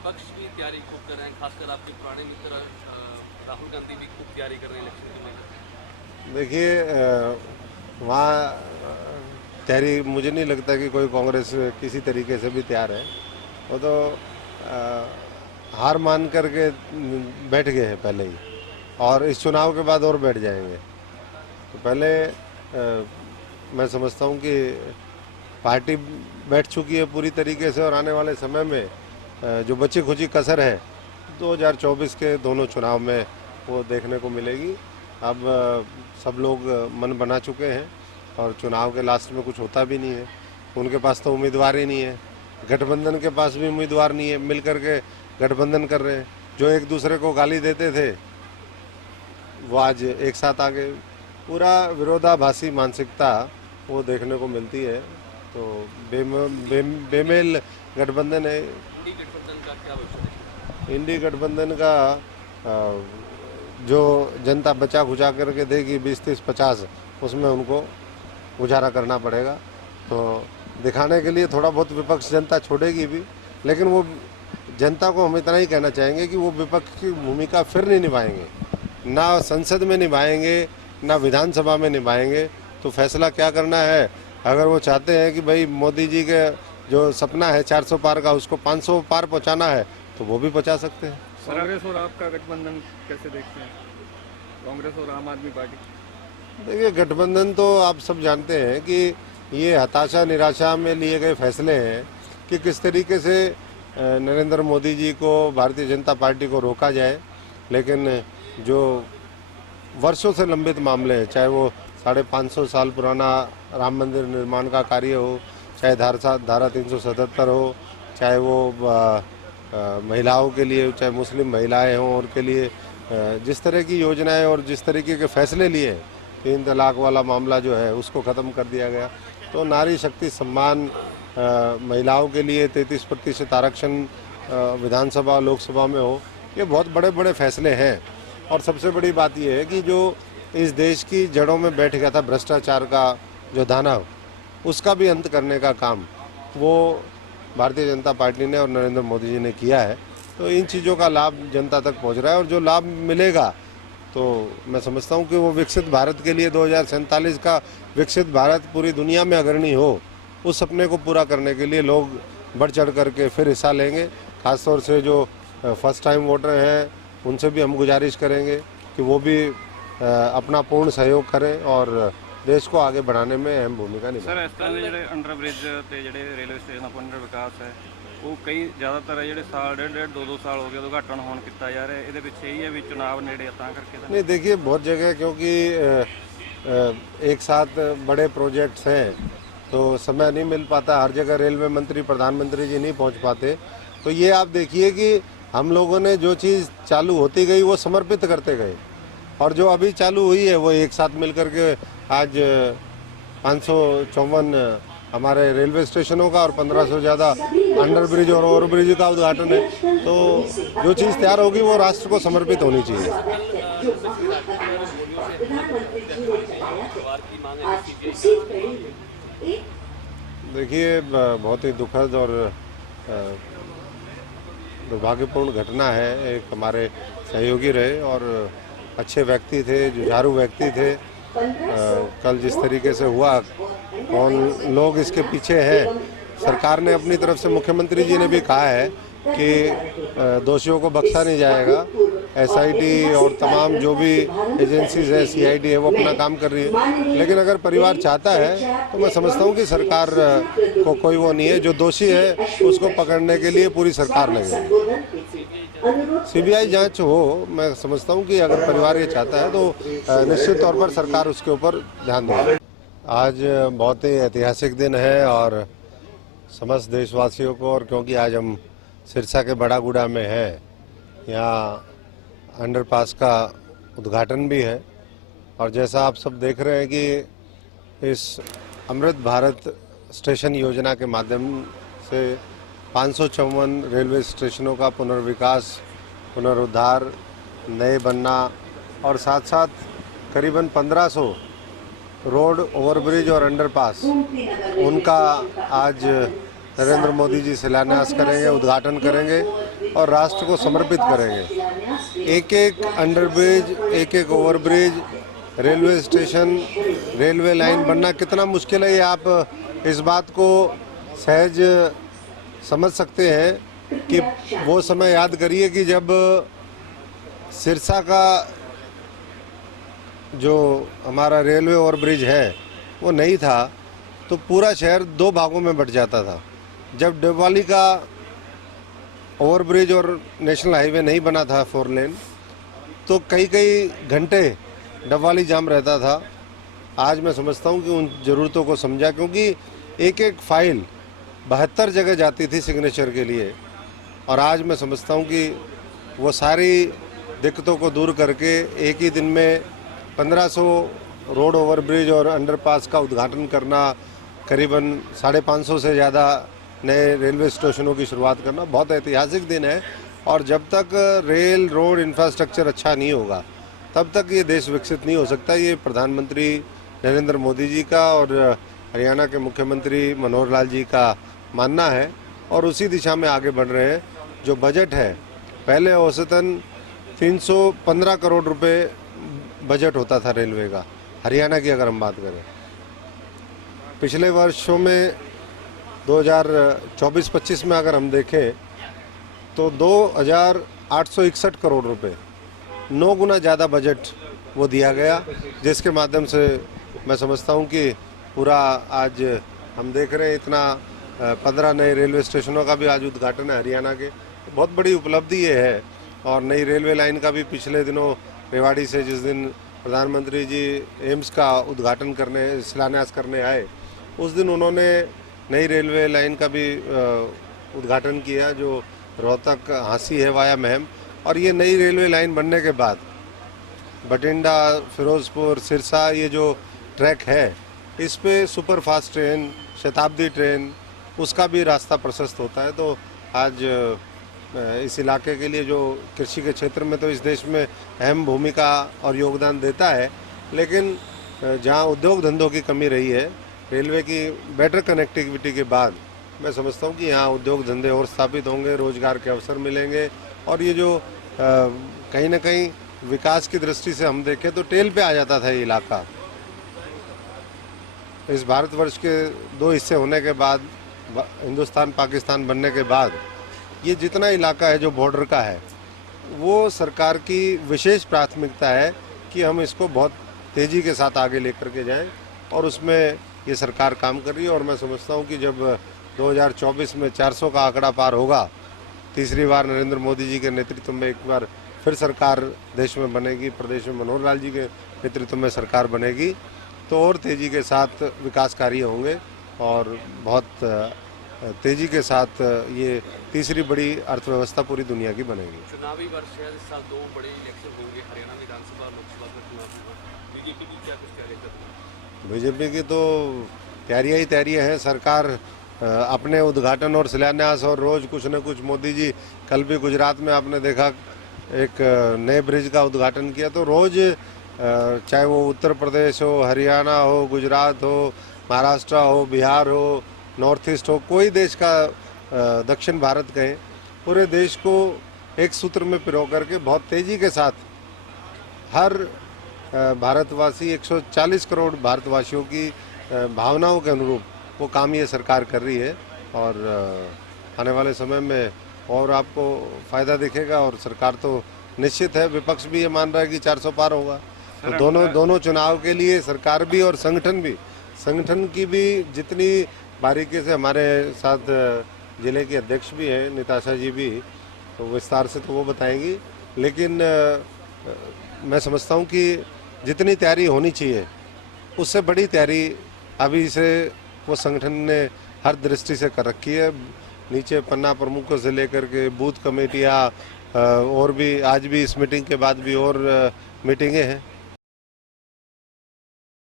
विपक्ष भी तैयारी खूब कर रहे हैं, खासकर आपके पुराने मित्र राहुल गांधी भी खूब तैयारी कर रहे हैं इलेक्शन को लेकर। देखिए वहाँ तैयारी मुझे नहीं लगता कि कोई कांग्रेस किसी तरीके से भी तैयार है। वो तो अ, हार मान करके बैठ गए हैं पहले ही, और इस चुनाव के बाद और बैठ जाएंगे। तो पहले मैं समझता हूँ कि पार्टी बैठ चुकी है पूरी तरीके से, और आने वाले समय में जो बची खुची कसर है 2024 के दोनों चुनाव में वो देखने को मिलेगी। अब सब लोग मन बना चुके हैं, और चुनाव के लास्ट में कुछ होता भी नहीं है। उनके पास तो उम्मीदवार ही नहीं है, गठबंधन के पास भी उम्मीदवार नहीं है, मिल करके गठबंधन कर रहे हैं। जो एक दूसरे को गाली देते थे वो आज एक साथ आ गए। पूरा विरोधाभासी मानसिकता वो देखने को मिलती है। तो बेमेल गठबंधन है। इंडी गठबंधन का क्या भविष्य देखते इंडी गठबंधन का जो जनता बचा खुचा करके देगी 20-30-50, उसमें उनको गुजारा करना पड़ेगा। तो दिखाने के लिए थोड़ा बहुत विपक्ष जनता छोड़ेगी भी, लेकिन वो जनता को हम इतना ही कहना चाहेंगे कि वो विपक्ष की भूमिका फिर नहीं निभाएंगे, ना संसद में निभाएंगे, ना विधानसभा में निभाएंगे। तो फैसला क्या करना है, अगर वो चाहते हैं कि भाई मोदी जी के जो सपना है 400 पार का, उसको 500 पार पहुंचाना है, तो वो भी पहुंचा सकते हैं। कांग्रेस और आपका गठबंधन कैसे देखते हैं, कांग्रेस और आम आदमी पार्टी? देखिए, गठबंधन तो आप सब जानते हैं कि ये हताशा निराशा में लिए गए फैसले हैं कि किस तरीके से नरेंद्र मोदी जी को, भारतीय जनता पार्टी को रोका जाए। लेकिन जो वर्षों से लंबित मामले हैं, चाहे वो 550 साल पुराना राम मंदिर निर्माण का कार्य हो, चाहे धारा 377 हो, चाहे वो महिलाओं के लिए, चाहे मुस्लिम महिलाएं हों और के लिए जिस तरह की योजनाएं और जिस तरीके के फैसले लिए, 3 तलाक वाला मामला जो है उसको ख़त्म कर दिया गया। तो नारी शक्ति सम्मान, महिलाओं के लिए 33% आरक्षण विधानसभा लोकसभा में हो, ये बहुत बड़े बड़े फैसले हैं। और सबसे बड़ी बात यह है कि जो इस देश की जड़ों में बैठ गया था भ्रष्टाचार का जो दानव, उसका भी अंत करने का काम वो भारतीय जनता पार्टी ने और नरेंद्र मोदी जी ने किया है। तो इन चीज़ों का लाभ जनता तक पहुंच रहा है, और जो लाभ मिलेगा तो मैं समझता हूं कि वो विकसित भारत के लिए 2047 का विकसित भारत पूरी दुनिया में अग्रणी हो, उस सपने को पूरा करने के लिए लोग बढ़ चढ़ करके फिर हिस्सा लेंगे। खासतौर से जो फर्स्ट टाइम वोटर हैं उनसे भी हम गुजारिश करेंगे कि वो भी अपना पूर्ण सहयोग करें और देश को आगे बढ़ाने में अहम भूमिका निभाएं। सर, इस तरह के ਜਿਹੜੇ ਅੰਡਰਬ੍ਰਿਜ ਤੇ ਜਿਹੜੇ ਰੇਲਵੇ ਸਟੇਸ਼ਨ ਦਾ ਪੁਨਰ ਵਿਕਾਸ ਹੈ, ਉਹ ਕਈ ਜ਼ਿਆਦਾਤਰ ਜਿਹੜੇ ਸਾਲ ਡੇਢ 2 ਸਾਲ ਹੋ ਗਏ ਉਦਘਾਟਨ ਹੋਣ ਕੀਤਾ ਜਾ ਰਿਹਾ ਹੈ। ਇਹਦੇ ਪਿੱਛੇ ਇਹ ਹੈ ਵੀ ਚੁਣਾਵ ਨੇੜੇ ਆ ਤਾਂ ਕਰਕੇ ਤਾਂ नहीं, देखिए बहुत जगह क्योंकि एक साथ बड़े प्रोजेक्ट्स हैं तो समय नहीं मिल पाता, हर जगह रेलवे मंत्री प्रधानमंत्री जी नहीं पहुंच पाते। तो ये आप देखिए कि हम लोगों ने जो चीज़ चालू होती गई वो समर्पित करते गए, और जो अभी चालू हुई है वो एक साथ मिल करके आज 554 हमारे रेलवे स्टेशनों का और 1500 ज़्यादा अंडर ब्रिज और ओवर ब्रिज का उद्घाटन है। तो जो चीज़ तैयार होगी वो राष्ट्र को समर्पित होनी चाहिए। देखिए, बहुत ही दुखद और दुर्भाग्यपूर्ण घटना है। एक हमारे सहयोगी रहे और अच्छे व्यक्ति थे, जुझारू व्यक्ति थे। कल जिस तरीके से हुआ, कौन लोग इसके पीछे हैं, सरकार ने अपनी तरफ से, मुख्यमंत्री जी ने भी कहा है कि दोषियों को बख्शा नहीं जाएगा। एसआईटी और तमाम जो भी एजेंसीज है, सीआईडी है, वो अपना काम कर रही है। लेकिन अगर परिवार चाहता है तो मैं समझता हूँ कि सरकार को कोई वो नहीं है, जो दोषी है उसको पकड़ने के लिए पूरी सरकार लगे। सीबीआई जांच हो, मैं समझता हूँ कि अगर परिवार ये चाहता है तो निश्चित तौर पर सरकार उसके ऊपर ध्यान देगी। आज बहुत ही ऐतिहासिक दिन है और समस्त देशवासियों को, और क्योंकि आज हम सिरसा के बड़ागुड़ा में हैं, यहाँ अंडरपास का उद्घाटन भी है। और जैसा आप सब देख रहे हैं कि इस अमृत भारत स्टेशन योजना के माध्यम से 554 रेलवे स्टेशनों का पुनर्विकास, पुनरुद्धार, नए बनना, और साथ साथ करीबन 1500 रोड, ओवरब्रिज और अंडरपास, उनका आज नरेंद्र मोदी जी शिलान्यास करेंगे, उद्घाटन करेंगे और राष्ट्र को समर्पित करेंगे। एक एक अंडरब्रिज, एक एक overbridge, railway station, railway line बनना कितना मुश्किल है, ये आप इस बात को सहज समझ सकते हैं कि वो समय याद करिए कि जब सिरसा का जो हमारा रेलवे ओवरब्रिज है वो नहीं था तो पूरा शहर 2 भागों में बट जाता था। जब डबवाली का ओवरब्रिज और नेशनल हाईवे नहीं बना था 4 लेन, तो कई कई घंटे डबवाली जाम रहता था। आज मैं समझता हूँ कि उन ज़रूरतों को समझा, क्योंकि एक एक फाइल 72 जगह जाती थी सिग्नेचर के लिए, और आज मैं समझता हूँ कि वो सारी दिक्कतों को दूर करके एक ही दिन में 1500 रोड ओवरब्रिज और अंडरपास का उद्घाटन करना, करीबन 550 से ज़्यादा नए रेलवे स्टेशनों की शुरुआत करना बहुत ऐतिहासिक दिन है। और जब तक रेल रोड इंफ्रास्ट्रक्चर अच्छा नहीं होगा तब तक ये देश विकसित नहीं हो सकता। ये प्रधानमंत्री नरेंद्र मोदी जी का और हरियाणा के मुख्यमंत्री मनोहर लाल जी का मानना है और उसी दिशा में आगे बढ़ रहे हैं। जो बजट है, पहले औसतन 315 करोड़ रुपए बजट होता था रेलवे का, हरियाणा की अगर हम बात करें। पिछले वर्षों में 2024-25 में अगर हम देखें तो 2861 करोड़ रुपए, 9 गुना ज़्यादा बजट वो दिया गया, जिसके माध्यम से मैं समझता हूँ कि पूरा आज हम देख रहे हैं इतना 15 नए रेलवे स्टेशनों का भी आज उद्घाटन है हरियाणा के। बहुत बड़ी उपलब्धि ये है। और नई रेलवे लाइन का भी पिछले दिनों रेवाड़ी से जिस दिन प्रधानमंत्री जी एम्स का उद्घाटन करने, शिलान्यास करने आए, उस दिन उन्होंने नई रेलवे लाइन का भी उद्घाटन किया, जो रोहतक हांसी है वाया महम। और ये नई रेलवे लाइन बनने के बाद बठिंडा, फिरोजपुर, सिरसा, ये जो ट्रैक है, इस पे सुपर फास्ट ट्रेन, शताब्दी ट्रेन, उसका भी रास्ता प्रशस्त होता है। तो आज इस इलाके के लिए जो कृषि के क्षेत्र में तो इस देश में अहम भूमिका और योगदान देता है, लेकिन जहां उद्योग धंधों की कमी रही है, रेलवे की बेटर कनेक्टिविटी के बाद मैं समझता हूं कि यहाँ उद्योग धंधे और स्थापित होंगे, रोजगार के अवसर मिलेंगे। और ये जो कहीं ना कहीं विकास की दृष्टि से हम देखें तो टेल पे आ जाता था ये इलाका। इस भारतवर्ष के 2 हिस्से होने के बाद, हिंदुस्तान पाकिस्तान बनने के बाद, ये जितना इलाका है जो बॉर्डर का है, वो सरकार की विशेष प्राथमिकता है कि हम इसको बहुत तेज़ी के साथ आगे लेकर के जाएं, और उसमें ये सरकार काम कर रही है। और मैं समझता हूँ कि जब 2024 में 400 का आंकड़ा पार होगा, तीसरी बार नरेंद्र मोदी जी के नेतृत्व में एक बार फिर सरकार देश में बनेगी, प्रदेश में मनोहर लाल जी के नेतृत्व में सरकार बनेगी, तो और तेज़ी के साथ विकास कार्य होंगे और बहुत तेज़ी के साथ ये तीसरी बड़ी अर्थव्यवस्था पूरी दुनिया की बनेगी। चुनावी वर्ष है, इस साल 2 बड़े इलेक्शन होंगे, हरियाणा विधानसभा और लोकसभा का चुनाव होगा। बीजेपी की क्या कुछ तैयारी कर रही है? बीजेपी की तो तैयारियां ही तैयारियां हैं। सरकार अपने उद्घाटन और शिलान्यास और रोज़ कुछ न कुछ, मोदी जी कल भी गुजरात में आपने देखा एक नए ब्रिज का उद्घाटन किया, तो रोज़ चाहे वो उत्तर प्रदेश हो, हरियाणा हो, गुजरात हो, महाराष्ट्र हो, बिहार हो, नॉर्थ ईस्ट हो, कोई देश का, दक्षिण भारत कहें, पूरे देश को एक सूत्र में पिरो करके बहुत तेज़ी के साथ हर भारतवासी, 140 करोड़ भारतवासियों की भावनाओं के अनुरूप वो काम ये सरकार कर रही है। और आने वाले समय में और आपको फ़ायदा दिखेगा। और सरकार तो निश्चित है, विपक्ष भी ये मान रहा है कि 400 पार होगा। तो दोनों चुनाव के लिए सरकार भी और संगठन की भी जितनी बारीकी से, हमारे साथ जिले के अध्यक्ष भी हैं, निताशा जी भी, तो विस्तार से तो वो बताएंगी। लेकिन मैं समझता हूँ कि जितनी तैयारी होनी चाहिए उससे बड़ी तैयारी अभी से वो संगठन ने हर दृष्टि से कर रखी है। नीचे पन्ना प्रमुखों से लेकर के बूथ कमेटियाँ, और भी आज भी इस मीटिंग के बाद भी और मीटिंगें हैं।